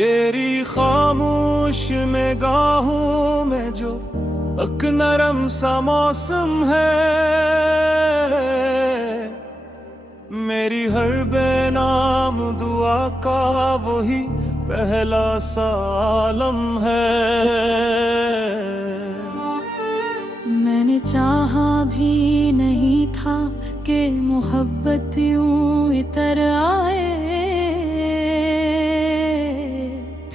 तेरी खामोश निगाहों में जो एक नरम सा मौसम है, मेरी हर बेनाम दुआ का वही पहला सालम है। मैंने चाहा भी नहीं था कि मोहब्बत यूं इतर आए,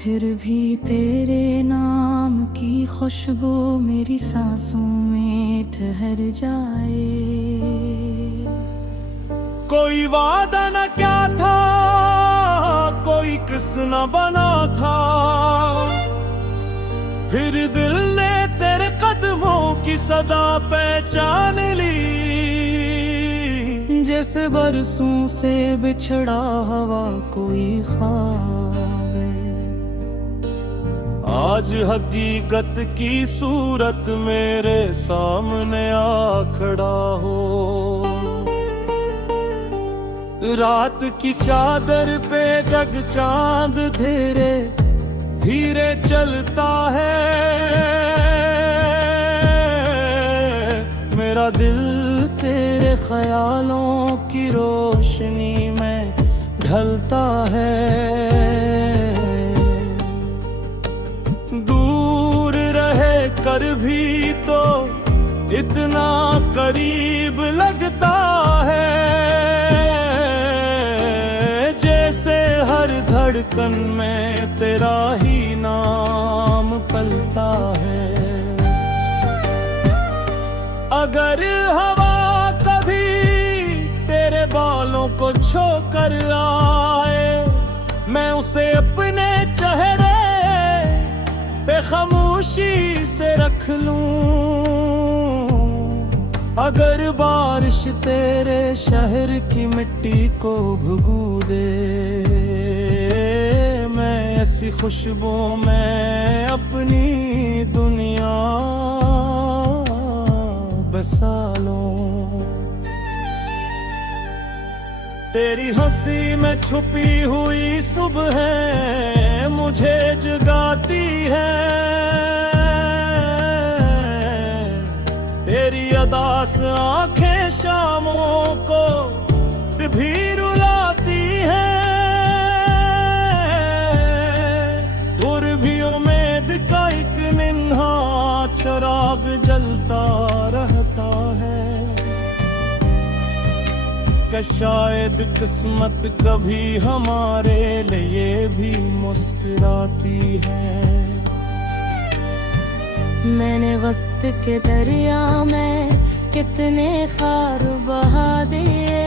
फिर भी तेरे नाम की खुशबू मेरी सांसों में ठहर जाए। कोई वादा न क्या था, कोई किस न बना था, फिर दिल ने तेरे कदमों की सदा पहचान ली। जैसे बरसों से बिछड़ा हवा कोई ख्वाब है, आज हकीकत की सूरत मेरे सामने आ खड़ा हो। रात की चादर पे जग चांद धीरे धीरे चलता है, मेरा दिल तेरे ख्यालों की रोशनी में ढलता है। दूर रहे कर भी तो इतना करीब लगता है, जैसे हर धड़कन में तेरा ही नाम पलता है। अगर हवा कभी तेरे बालों को छू कर आए, मैं उसे अपने चेहरे पे खामोशी से रख लूं। अगर बारिश तेरे शहर की मिट्टी को भिगो दे, मैं ऐसी खुशबू में अपनी दुनिया बसा लूं। तेरी हंसी में छुपी हुई सुबह मुझे जगाती है, तेरी अदास आंखें शामों को भी रुलाती है। दूर भी उम्मीद का एक निन्हा चिराग जलता रहता है, कि शायद किस्मत कभी हमारे लिए भी मुस्कुराती है। मैंने वक्त के दरिया में कितने खार बहा दिए,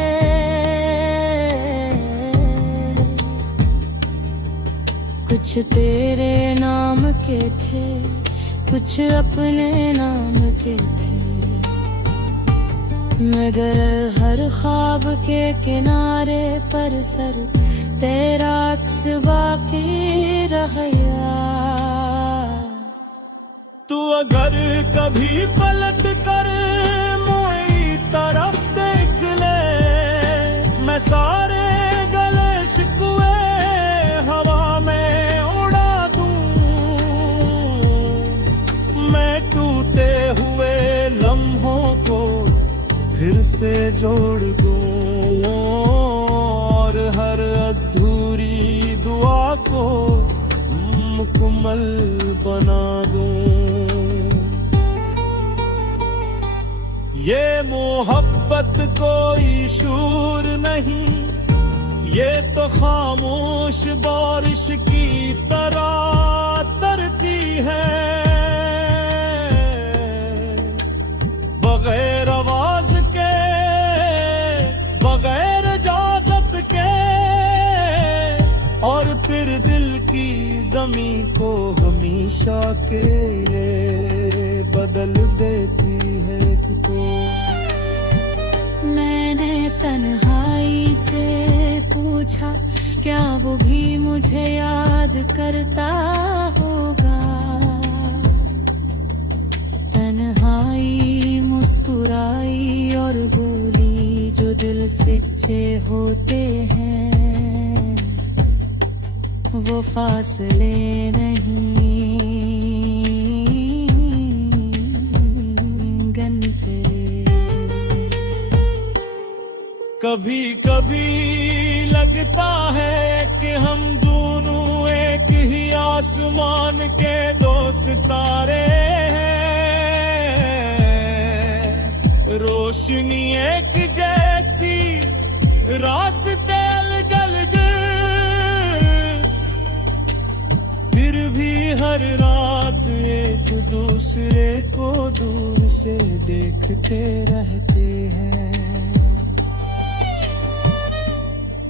कुछ तेरे नाम के थे, कुछ अपने नाम के थे, मगर हर ख्वाब के किनारे पर सर तेरा अक्स बाकी रह गया। तू अगर कभी पलट कर मेरी तरफ देख ले, मैं सारे गले शिकवे हवा में उड़ा दूं। मैं टूटे हुए लम्हों को फिर से जोड़ दूं, और हर अधूरी दुआ को मुकम्मल बना दूं। ये मोहब्बत कोई शूर नहीं, ये तो खामोश बारिश की तरह तरती है। बगैर आवाज के, बगैर इजाजत के, और फिर दिल की जमी को हमेशा के लिए बदल देती है। मैंने तन्हाई से पूछा, क्या वो भी मुझे याद करता होगा। तन्हाई मुस्कुराई और बोली, जो दिल सच्चे होते हैं वो फासले नहीं गनते। कभी कभी लगता है कि हम दोनों एक ही आसमान के दो सितारे हैं, रोशनी एक जैसी रास्ते अलग अलग, फिर भी हर रात एक दूसरे को दूर से देखते रहते हैं।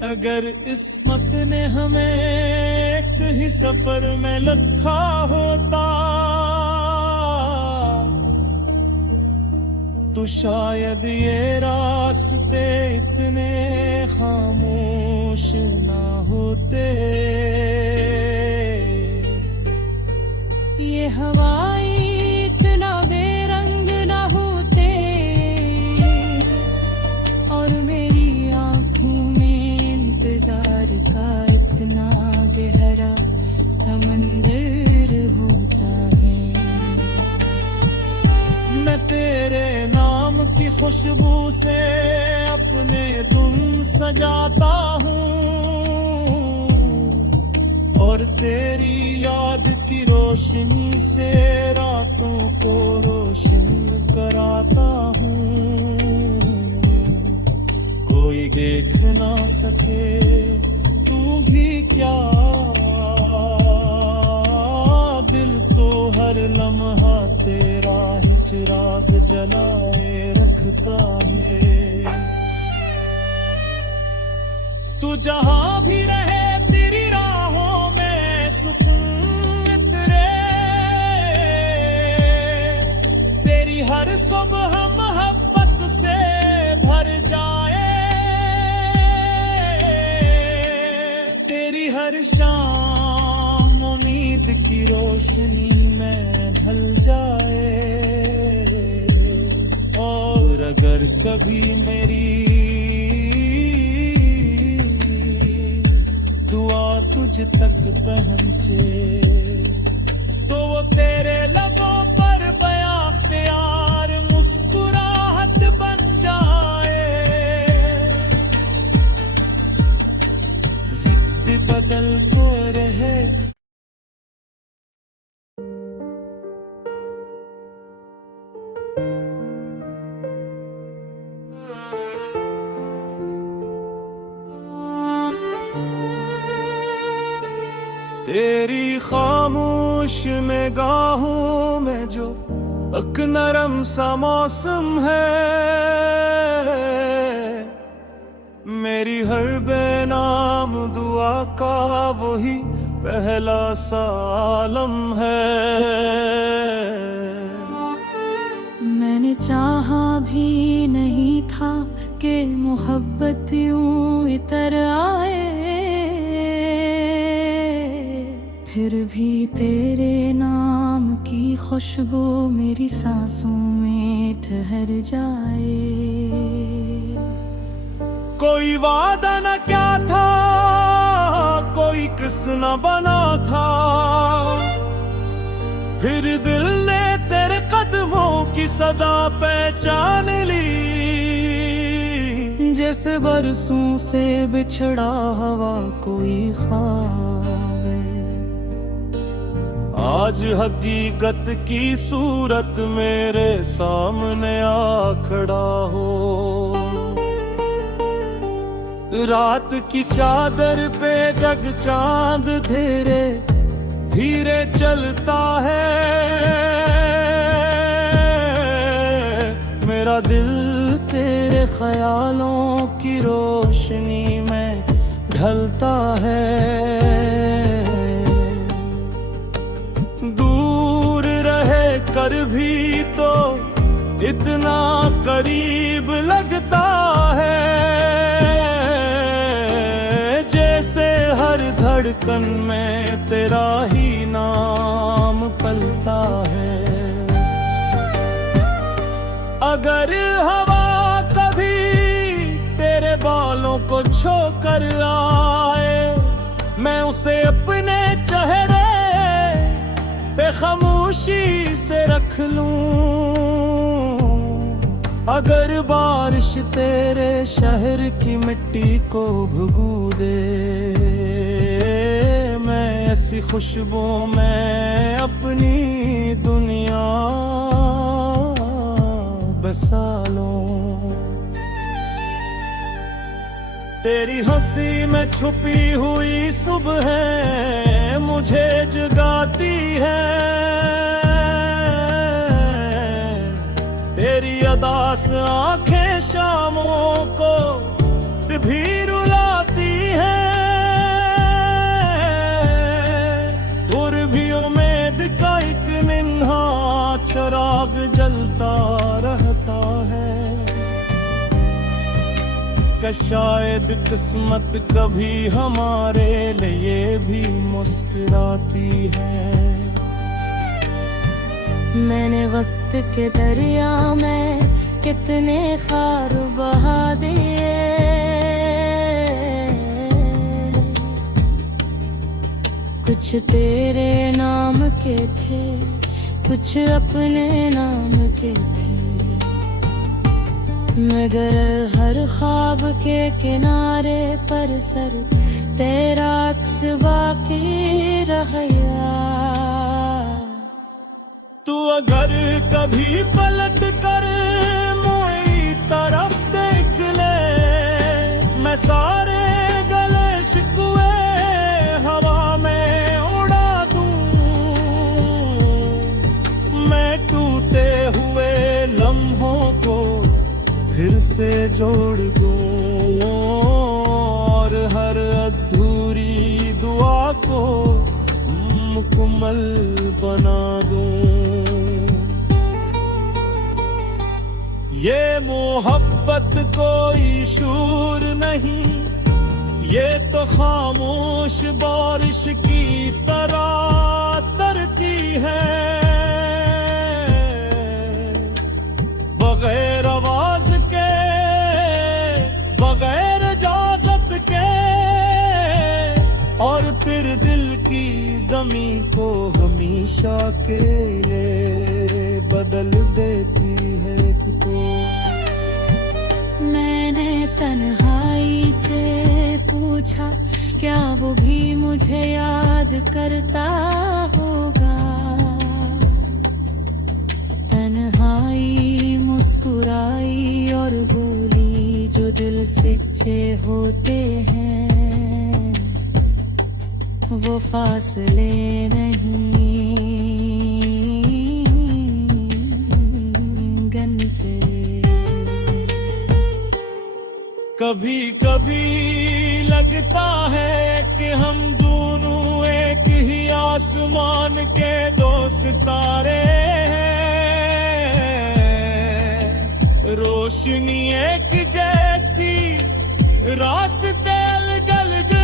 अगर किस्मत ने हमें एक ही सफर में रखा होता तो शायद ये रास्ते इतने खामोश ना होते। ये हवाएं इतना बेरंग ना होते और मेरी आंखों में इंतजार का इतना गहरा समंदर होता है। मैं तेरे नाम की खुशबू से अपने धुन सजाता हूँ और तेरी याद की रोशनी से रातों को रोशन कराता हूँ। कोई देख ना सके तू भी क्या, दिल तो हर लम्हा तेरा ही चिराग जलाए रखता है। तू जहां भी रहे तेरी राहों में सुकून तेरे, तेरी हर सुबह मोहब्बत से भर जाए, तेरी हर शाम उम्मीद की रोशनी में ढल जाए। और अगर कभी मेरी दुआ तुझ तक पहुंचे तो वो तेरे लबों पर बयाख्तियार मुस्कुराहट बन जाए। जिक्र बदलते रहे। तेरी खामोश निगाहों में जो एक नरम सा मौसम है, मेरी हर बेनाम दुआ का वही पहला सालम है। मैंने चाहा भी नहीं था कि मोहब्बत यूं इतर आए, फिर भी तेरे नाम की खुशबू मेरी सांसों में ठहर जाए। कोई वादा न क्या था, कोई किस न बना था, फिर दिल ने तेरे कदमों की सदा पहचान ली। जैसे बरसों से बिछड़ा हवा कोई ख्वाब, आज हकीकत की सूरत मेरे सामने आ खड़ा हो। रात की चादर पे जग चांद धीरे धीरे चलता है, मेरा दिल तेरे ख्यालों की रोशनी में ढलता है। दूर रहे कर भी तो इतना करीब लगता है, जैसे हर धड़कन में तेरा ही नाम पलता है। अगर हवा कभी तेरे बालों को छू कर आए, मैं उसे अपने खामोशी से रख लूं। अगर बारिश तेरे शहर की मिट्टी को भुगू दे, मैं ऐसी खुशबू में अपनी दुनिया बसा लूं। तेरी हंसी में छुपी हुई सुबह मुझे जगाती है, तेरी अदास आंखें शामों को भी रुलाती है। और भी उम्मीद का एक निन्हा चिराग जलता रहता है, कि शायद किस्मत कभी हमारे लिए भी मुस्कुराती है। मैंने वक्त के दरिया में कितने खार बहा दिए, कुछ तेरे नाम के थे, कुछ अपने नाम के थे, मगर हर ख्वाब के किनारे पर सर तेरा अक्स बाकी रह गया। तू अगर कभी पलट कर मेरी तरफ देख ले, मैं सारे गले शिकवे हवा में उड़ा दूं। मैं टूटे हुए लम्हों को फिर से जोड़ दूं, और हर अधूरी दुआ को मुकम्मल बना दूं। ये मोहब्बत कोई शूर नहीं, ये तो खामोश बारिश की तरह तरती है, बगैर आवाज के, बगैर इजाजत के, और फिर दिल की जमी को हमेशा के लिए बदल देती है तो। मैंने तन्हाई से पूछा, क्या वो भी मुझे याद करता होगा। तन्हाई मुस्कुराई और बोली, जो दिल सच्चे होते हैं वो फासले नहीं गनते। कभी कभी लगता है कि हम दोनों एक ही आसमान के दो सितारे हैं, रोशनी एक जैसी, रास्ते अलग अलग,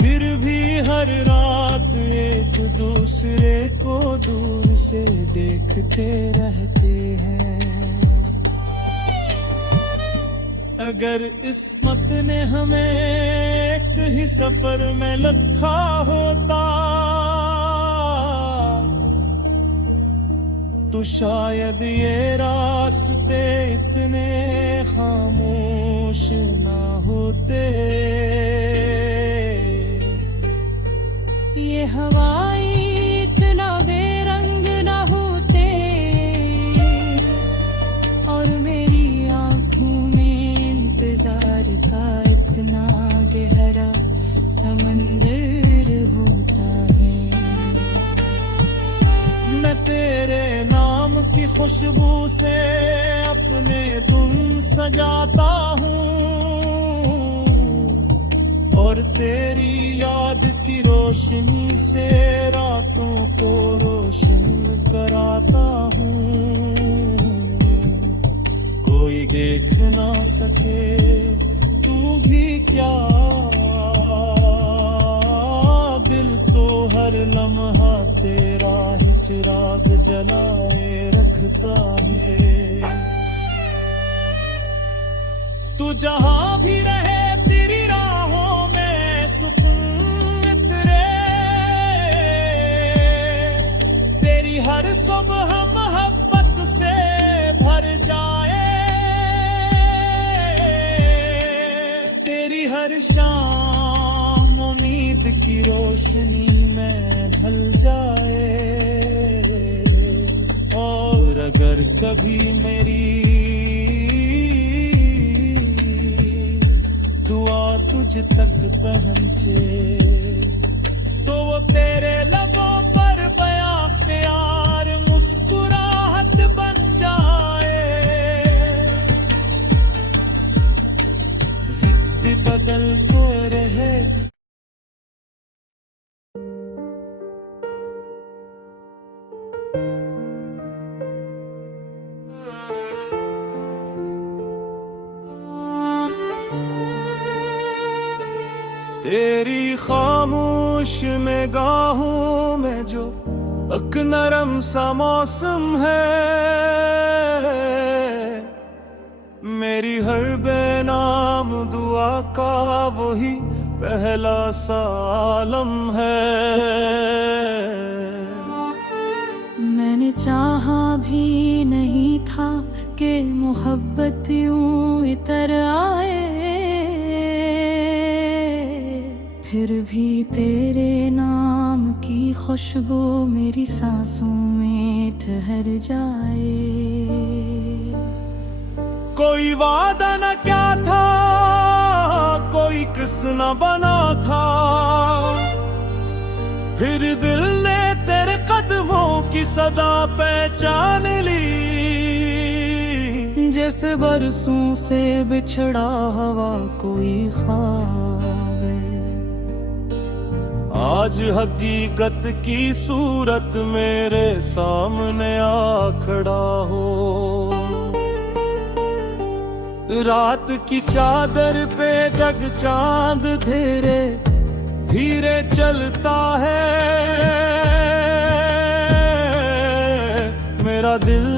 फिर भी हर रात एक दूसरे को दूर से देखते रहते हैं। अगर किस्मत ने हमें एक ही सफर में रखा होता, तो शायद ये रास्ते इतने खामोश ना होते। ये हवाई इतना बेरंग ना होते, और मेरी आंखों में इंतजार का इतना गहरा समंदर होता है। मैं तेरे नाम की खुशबू से अपने धुन सजाता हूँ, और तेरी याद की रोशनी से रातों को रोशन कराता हूँ। कोई देख ना सके तू भी क्या, दिल तो हर लम्हा तेरा ही चिराग जलाए रखता है। तू जहां भी रहे तेरी राहों में सुकून तेरे, रोशनी में ढल जाए। और अगर कभी मेरी दुआ तुझ तक पहुंचे तो वो तेरे लबों पर बयाख्तियार मुस्कुराहट बन जाए। जिद बदलते रहे तेरी खामोश निगाहों में जो एक नरम सा मौसम है, मेरी हर बेनाम दुआ का वही पहला सा आलम है। मैंने चाहा भी नहीं था कि मोहब्बत यूं इतर आए, फिर भी तेरे नाम की खुशबू मेरी सांसों में ठहर जाए। कोई वादा न क्या था, कोई किस न बना था, फिर दिल ने तेरे कदमों की सदा पहचान ली। जैसे बरसों से बिछड़ा हवा कोई ख्वाब, आज हकीकत की सूरत मेरे सामने आ खड़ा हो। रात की चादर पे जग चांद धीरे धीरे चलता है, मेरा दिल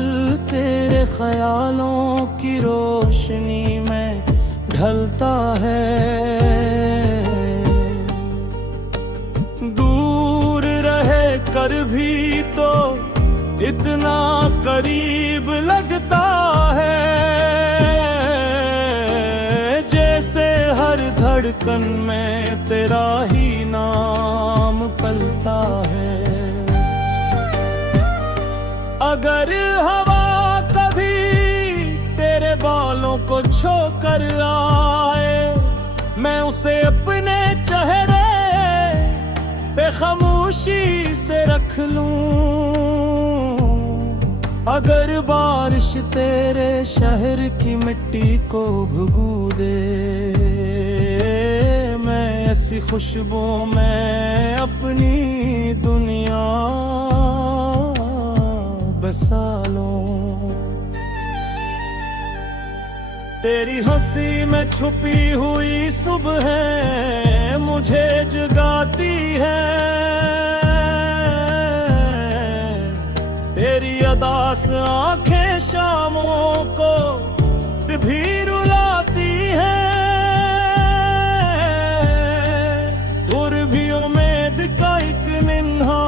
तेरे ख्यालों की रोशनी में ढलता है। दूर रहे कर भी तो इतना करीब लगता है, जैसे हर धड़कन में तेरा ही नाम पलता है। अगर हवा कभी तेरे बालों को छू कर आए, मैं उसे अपने चेहरे पे खामोशी से रख लूं। अगर बारिश तेरे शहर की मिट्टी को भुगू दे, मैं ऐसी खुशबू में अपनी दुनिया बसा लूं। तेरी हंसी में छुपी हुई सुबह मुझे जगाती है, तेरी अदास आंखें शामों को भी रुलाती है। और भी उम्मीद का एक निन्हा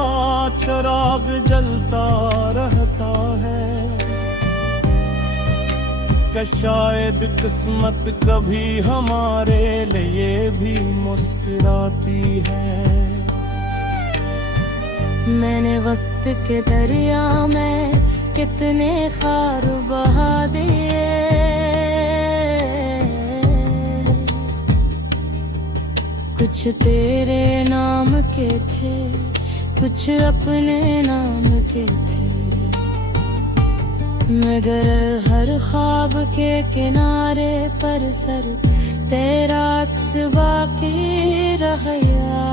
चिराग जलता रहता है, कि शायद किस्मत कभी हमारे लिए भी मुस्कुराती है। मैंने वक्त के दरिया में कितने खार बहा दिए, कुछ तेरे नाम के थे, कुछ अपने नाम के थे, मगर हर ख्वाब के किनारे पर सर तेरा अक्स बाकी रह गया।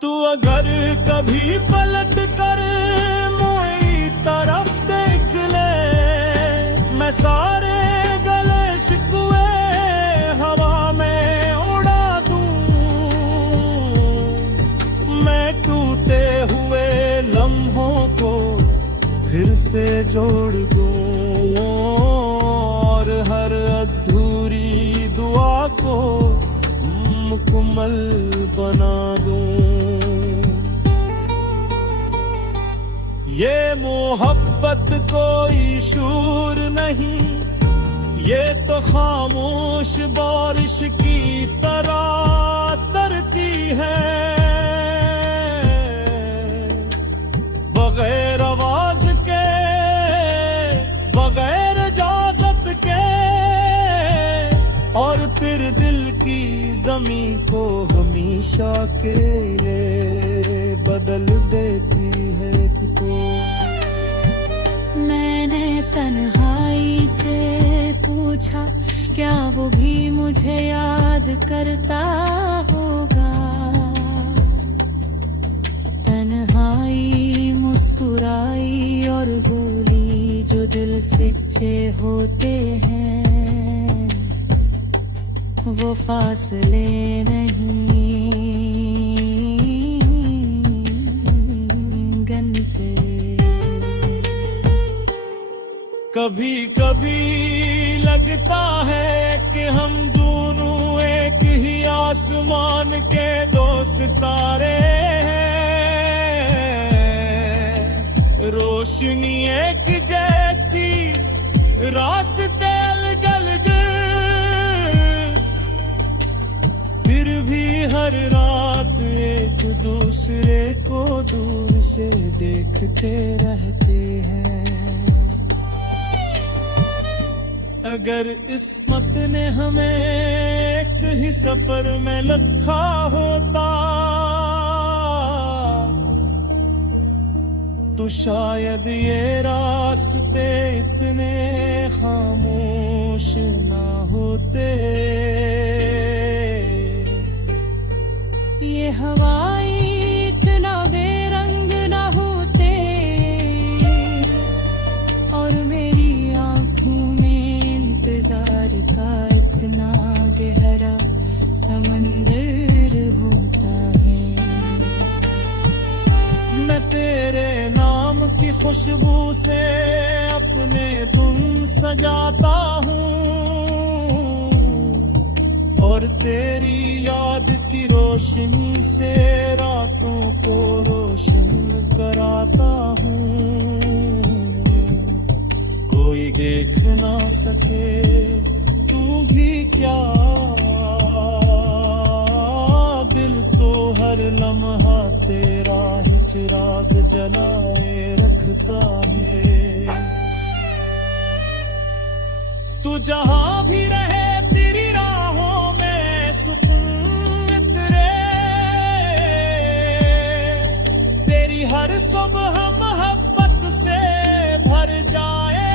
तू अगर कभी पलट कर मोई तरफ देख ले, मैं सारे गले शिकवे हवा में उड़ा दूं। मैं टूटे हुए लम्हों को फिर से जोड़ दूं, और हर अधूरी दुआ को मुकम्मल बना दूं। ये मोहब्बत कोई शूर नहीं, ये तो खामोश बारिश की तरह तरती की जमी को हमेशा के लिए बदल देती है तो। मैंने तन्हाई से पूछा क्या वो भी मुझे याद करता होगा। तन्हाई मुस्कुराई और बोली जो दिल से अच्छे होते हैं वो फासले नहीं गनते। कभी कभी लगता है कि हम दोनों एक ही आसमान के दो सितारे हैं। रोशनी एक जैसी रास्ते अलग-अलग, फिर भी हर रात एक दूसरे को दूर से देखते रहते हैं। अगर किस्मत ने हमें एक ही सफर में रखा होता तो शायद ये रास्ते इतने खामोश ना होते। ये हवाएं इतना बेरंग ना होते और मेरी आँखों में इंतजार का इतना गहरा समंदर होता है। मैं तेरे नाम की खुशबू से अपने धुन सजाता हूँ और तेरी याद की रोशनी से रातों को रोशन कराता हूँ। कोई देख ना सके तू भी क्या, दिल तो हर लम्हा तेरा ही चिराग जलाए रखता है। तू जहां भी रहे तेरी राहों में सुकून तेरे, तेरी हर सुबह मोहब्बत से भर जाए,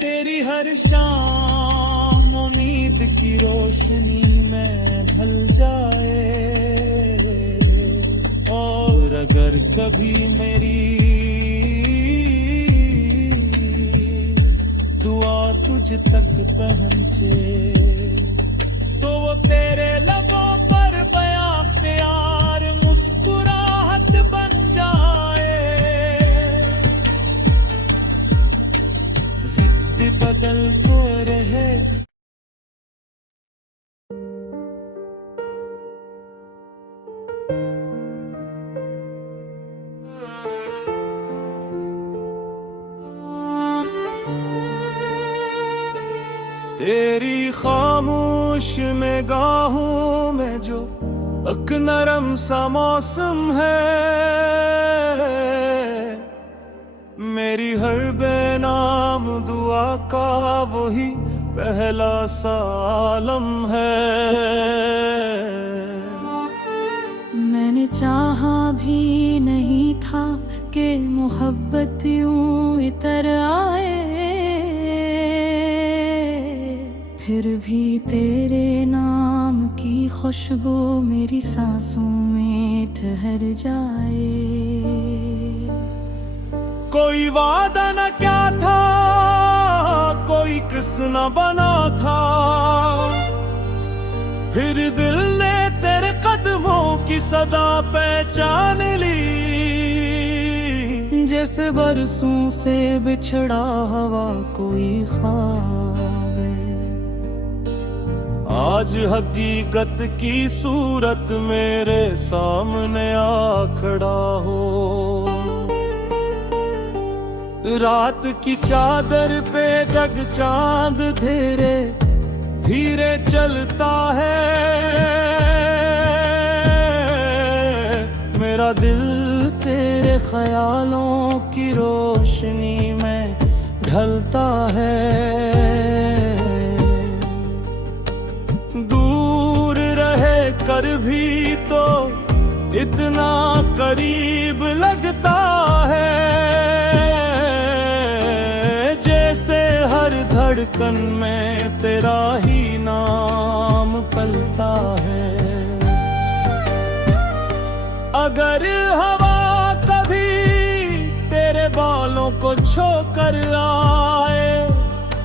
तेरी हर शाम उम्मीद की रोशनी में ढल जाए। और अगर कभी मेरी दुआ तुझ तक पहुंचे तो वो तेरे लबों पर बयाख्तियार मुस्कुराहट बन जाए। जिद बदल तो रहे तेरी खामोश निगाहों में जो एक नरम सा मौसम है, मेरी हर बेनाम दुआ का वही पहला सालम है। मैंने चाहा भी नहीं था कि मोहब्बत यूं इतर आए, फिर भी तेरे नाम की खुशबू मेरी सांसों में ठहर जाए। कोई वादा न क्या था, कोई किस न बना था, फिर दिल ने तेरे कदमों की सदा पहचान ली। जैसे बरसों से बिछड़ा हवा कोई ख्वाब, आज हकीकत की सूरत मेरे सामने आ खड़ा हो। रात की चादर पे जग चांद धीरे धीरे चलता है, मेरा दिल तेरे ख्यालों की रोशनी में ढलता है। दूर रहे कर भी तो इतना करीब लगता है, जैसे हर धड़कन में तेरा ही नाम पलता है। अगर हवा कभी तेरे बालों को छू कर आए,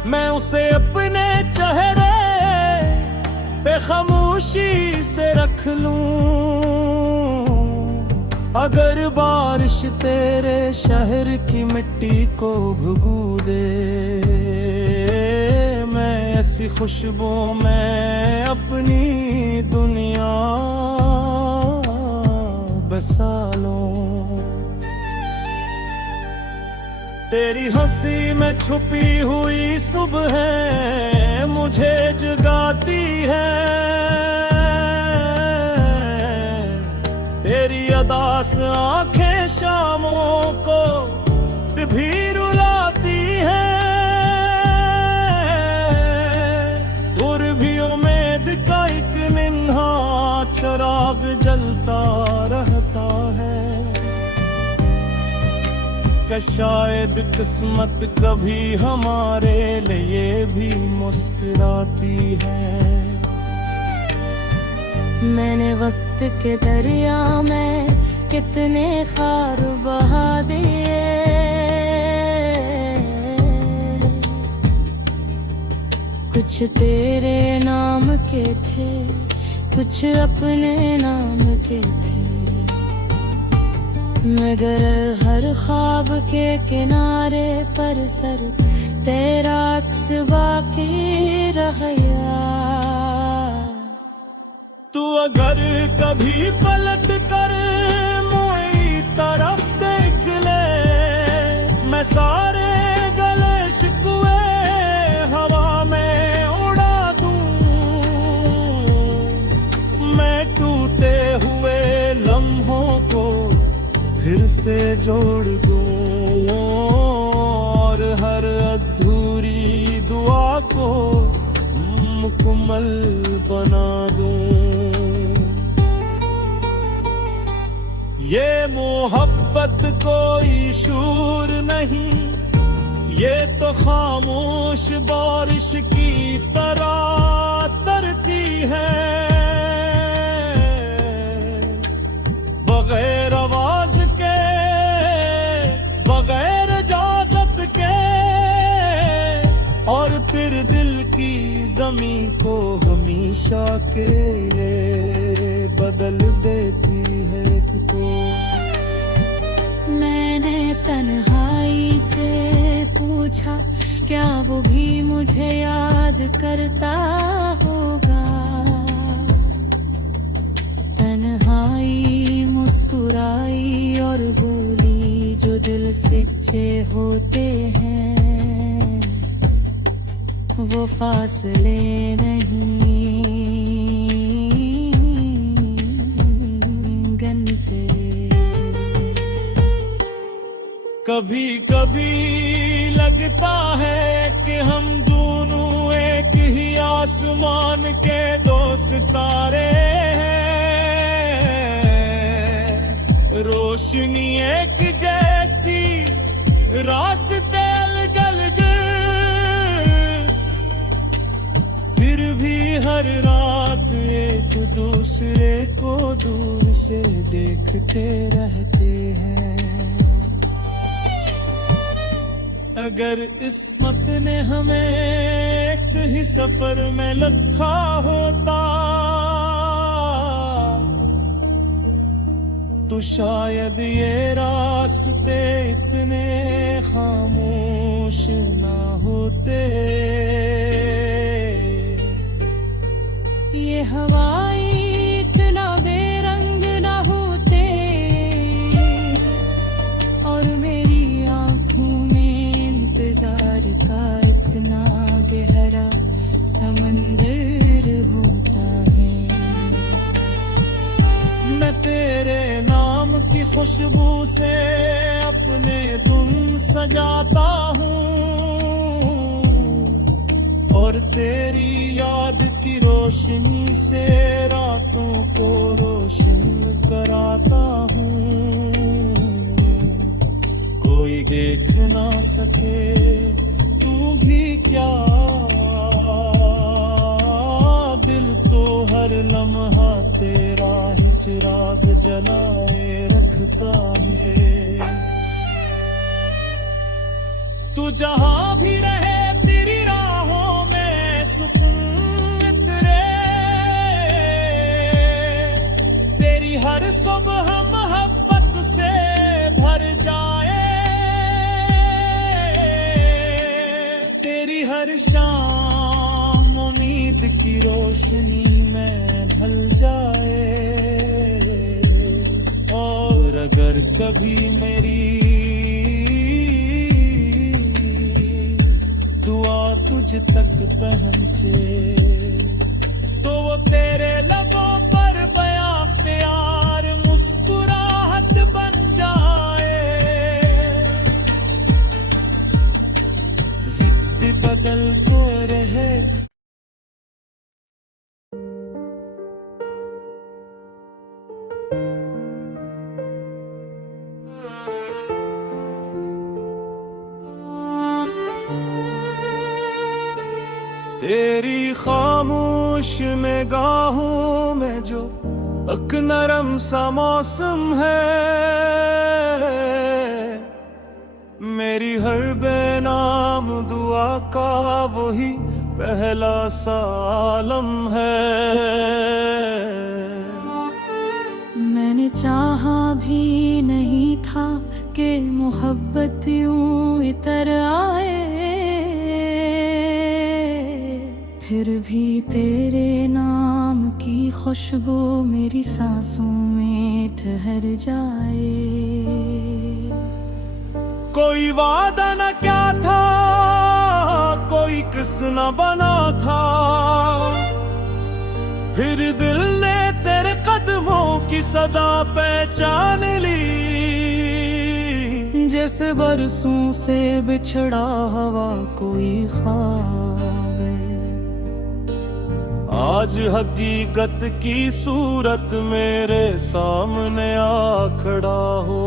मैं उसे अपने चेहरे पे खामोशी से रख लूं। अगर बारिश तेरे शहर की मिट्टी को भुगू दे, मैं ऐसी खुशबू में अपनी दुनिया बसा लूं। तेरी हंसी में छुपी हुई सुबह मुझे जगाती है, तेरी अदास आंखें शामों को भी रुलाती है। और भी उम्मीद का एक निन्हा चिराग जलता रहता है, कि शायद किस्मत कभी हमारे लिए भी मुस्कुराती है। मैंने वक्त के दरिया में कितने खार बहा दिए, कुछ तेरे नाम के थे, कुछ अपने नाम के थे, मगर हर ख्वाब के किनारे पर सर तेरा अक्स बाकी रह गया। तू अगर कभी पलट कर मेरी तरफ देख ले, मैं सारे गले शिकवे हवा में उड़ा दूं। मैं टूटे हुए लम्हों को फिर से जोड़ दूं, और हर अधूरी दुआ को मुकम्मल बना दूं। ये मोहब्बत कोई शूर नहीं, ये तो खामोश बारिश की तरह तरती है, बगैर आवाज के, बगैर इजाजत के, और फिर दिल की जमी को हमेशा के लिए बदल देती है तो। मैंने तन्हाई से पूछा, क्या वो भी मुझे याद करता होगा। तन्हाई मुस्कुराई और बोली, जो दिल से अच्छे होते हैं वो फासले नहीं गनते। कभी कभी लगता है कि हम दोनों एक ही आसमान के दो सितारे हैं, रोशनी एक जैसी, रास्ते अलग-अलग, फिर भी हर रात एक दूसरे को दूर से देखते रहते हैं। अगर किस्मत ने हमें एक ही सफर में रखा होता, तो शायद ये रास्ते इतने खामोश ना होते। ये हवाएं इतना बेरंग ना होते, और मेरी आँखों में इंतजार का इतना गहरा समंदर होता है। मैं तेरे नाम की खुशबू से अपने धुन सजाता हूँ, और तेरी याद की रोशनी से रातों को रोशन कराता हूँ। कोई देख ना सके तू भी क्या, दिल तो हर लम्हा तेरा ही चिराग जलाए रखता है। तू जहां भी रहे तेरी राहों में सुकून तेरे, तेरी हर सुबह मोहब्बत से भर जाए, तेरी हर शाम उम्मीद की रोशनी में ढल जाए। और अगर कभी मेरी दुआ तुझ तक पहुंचे तो वो तेरे लबों पर बयाख्तियार मुस्कुराहट बन जाए। जिद बदलते रहे तेरी खामोश निगाहों में जो एक नरम सा मौसम है, मेरी हर बेनाम दुआ का वही पहला सालम है। मैंने चाहा भी नहीं था कि मोहब्बत यूं इतर आए, फिर भी तेरे नाम की खुशबू मेरी सांसों में ठहर जाए। कोई वादा न क्या था, कोई किस न बना था, फिर दिल ने तेरे कदमों की सदा पहचान ली। जैसे बरसों से बिछड़ा हवा कोई ख्वाब है, आज हकीकत की सूरत मेरे सामने आ खड़ा हो।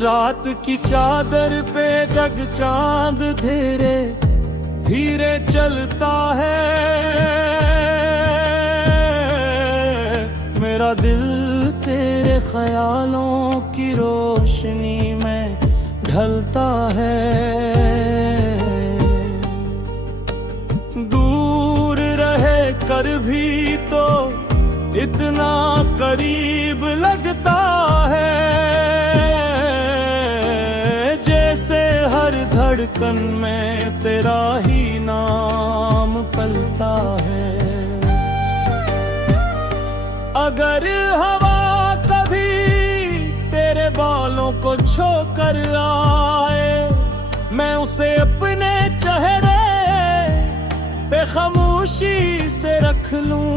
रात की चादर पे जग चांद धीरे धीरे चलता है, मेरा दिल तेरे ख्यालों की रोशनी में ढलता है। दूर रहे कर भी तो इतना करीब लगता है, जैसे हर धड़कन में तेरा ही नाम पलता है। अगर हवा कभी तेरे बालों को छू कर आए, मैं उसे अपने चेहरे पे खामोशी से रख लूं।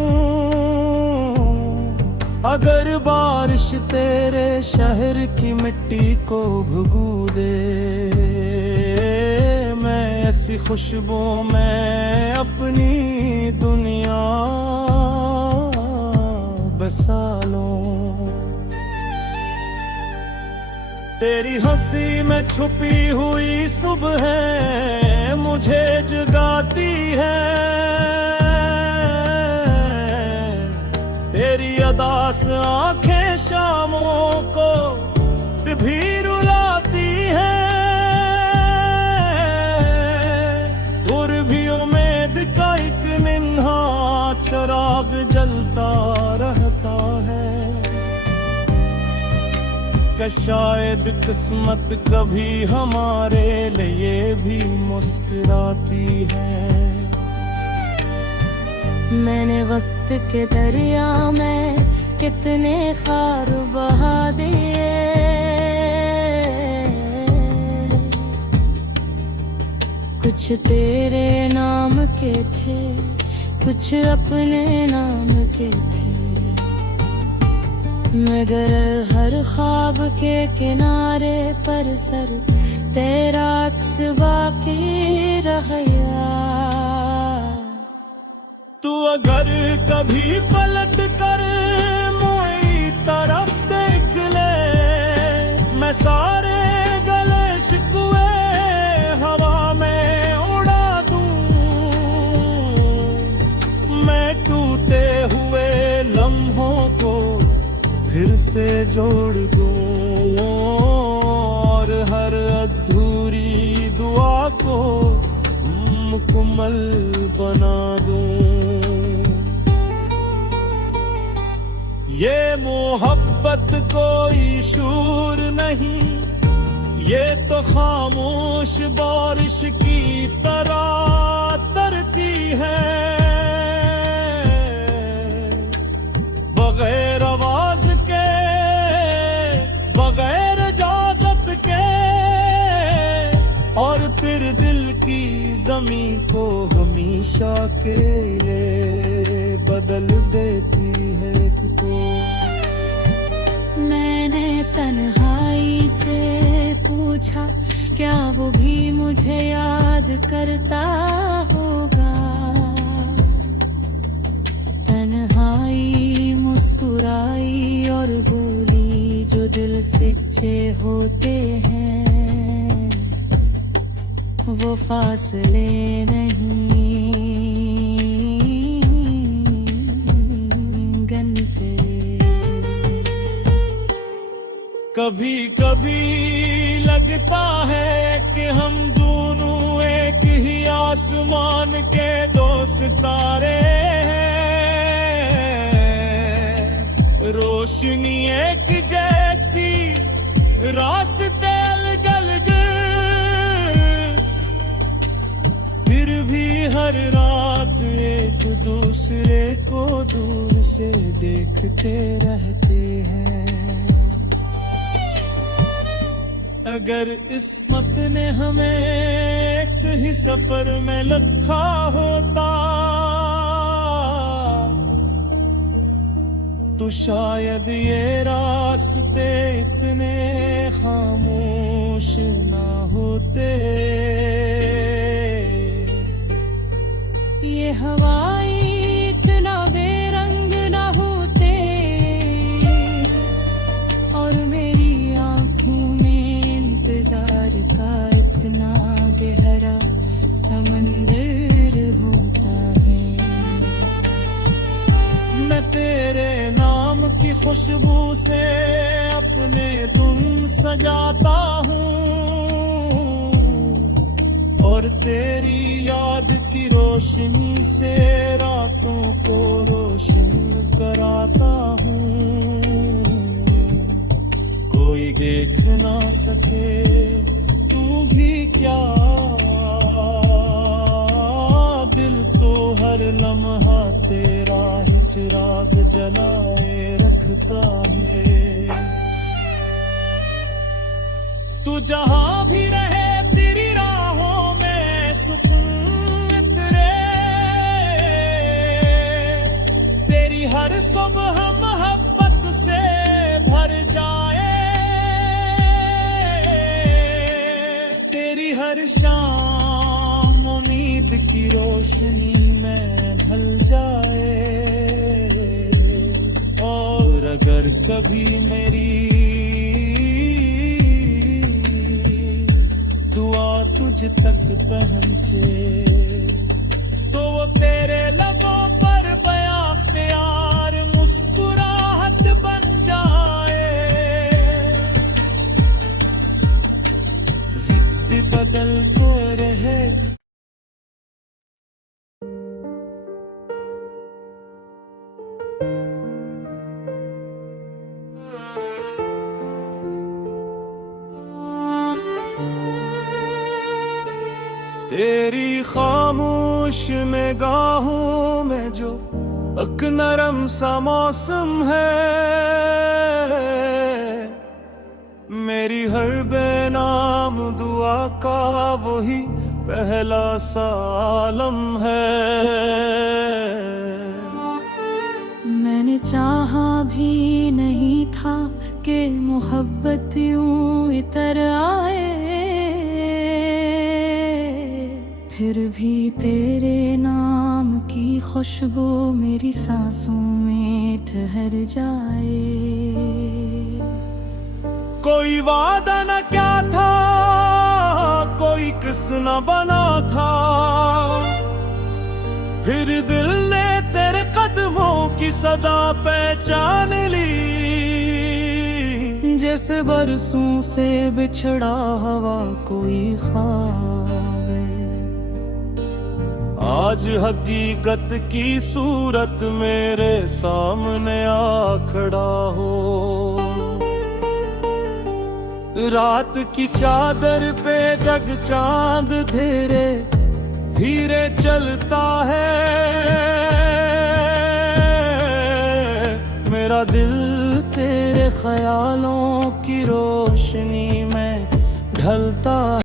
अगर बारिश तेरे शहर की मिट्टी को भुगू दे, मैं ऐसी खुशबू में अपनी दुनिया बसा लूं। तेरी हंसी में छुपी हुई सुबह मुझे जगाती है, तेरी अदास आंखें शामों को भी रुलाती है। दूर भी उम्मीद का एक निन्हा चिराग जलता रहता है, कि शायद किस्मत कभी हमारे लिए भी मुस्कुराती है। मैंने वक्त के दरिया में कितने खार बहा दिए, कुछ तेरे नाम के थे, कुछ अपने नाम के थे, मगर हर ख्वाब के किनारे पर सर तेरा अक्स बाकी रह गया। तू अगर कभी पलट कर मेरी तरफ देख ले, मैं सारे गले शिकवे हवा में उड़ा दूं। मैं टूटे हुए लम्हों को फिर से जोड़ दूं और हर अधूरी दुआ को मुकम्मल बना दूं। ये मोहब्बत कोई शूर नहीं, ये तो खामोश बारिश की तरह तरती है। बगैर आवाज के, बगैर इजाजत के, और फिर दिल की जमी को हमेशा के लिए बदल देती है तो। मैंने तन्हाई से पूछा, क्या वो भी मुझे याद करता होगा। तन्हाई मुस्कुराई और बोली, जो दिल से अच्छे होते हैं वो फासले नहीं गनते। कभी कभी लगता है कि हम दोनों एक ही आसमान के दो सितारे हैं। रोशनी एक जैसी, रास्ते अलग अलग, फिर भी हर रात एक दूसरे को दूर से देखते रहते हैं। अगर किस्मत ने हमें एक ही सफर में रखा होता तो शायद ये रास्ते इतने खामोश ना होते। ये हवाएं इतना बेरंग ना होते, और मेरी आंखों में इंतजार का इतना गहरा समंदर होता है। मैं तेरे नाम की खुशबू से अपने धुन सजाता हूँ और तेरी याद की रोशनी से रातों को रोशन कराता हूँ। कोई देख ना सके तू भी क्या, दिल तो हर लम्हा तेरा ही चिराग जलाए रखता है। तू जहां भी रहे तेरी राहों में सुकून तेरे, तेरी हर सुबह मोहब्बत से भर जाए, तेरी हर शाम उम्मीद की रोशनी में ढल जाए। और अगर कभी मेरी दुआ तुझ तक पहुंचे तो वो तेरे लबों पर बयाख्तियार मुस्कुराहट बन जाए। जिद बदलते रहे तेरी खामोश निगाहों में जो एक नरम सा मौसम है, मेरी हर बेनाम दुआ का वही पहला सालम है। मैंने चाहा भी नहीं था कि मोहब्बत यूं इतर आए, भी तेरे नाम की खुशबू मेरी सांसों में ठहर जाए। कोई वादा न क्या था, कोई किस न बना था, फिर दिल ने तेरे कदमों की सदा पहचान ली। जैसे बरसों से बिछड़ा हवा कोई ख्वाब है, आज हकीकत की सूरत मेरे सामने आ खड़ा हो। रात की चादर पे जग चांद धीरे धीरे चलता है, मेरा दिल तेरे ख्यालों की रोशनी में ढलता है।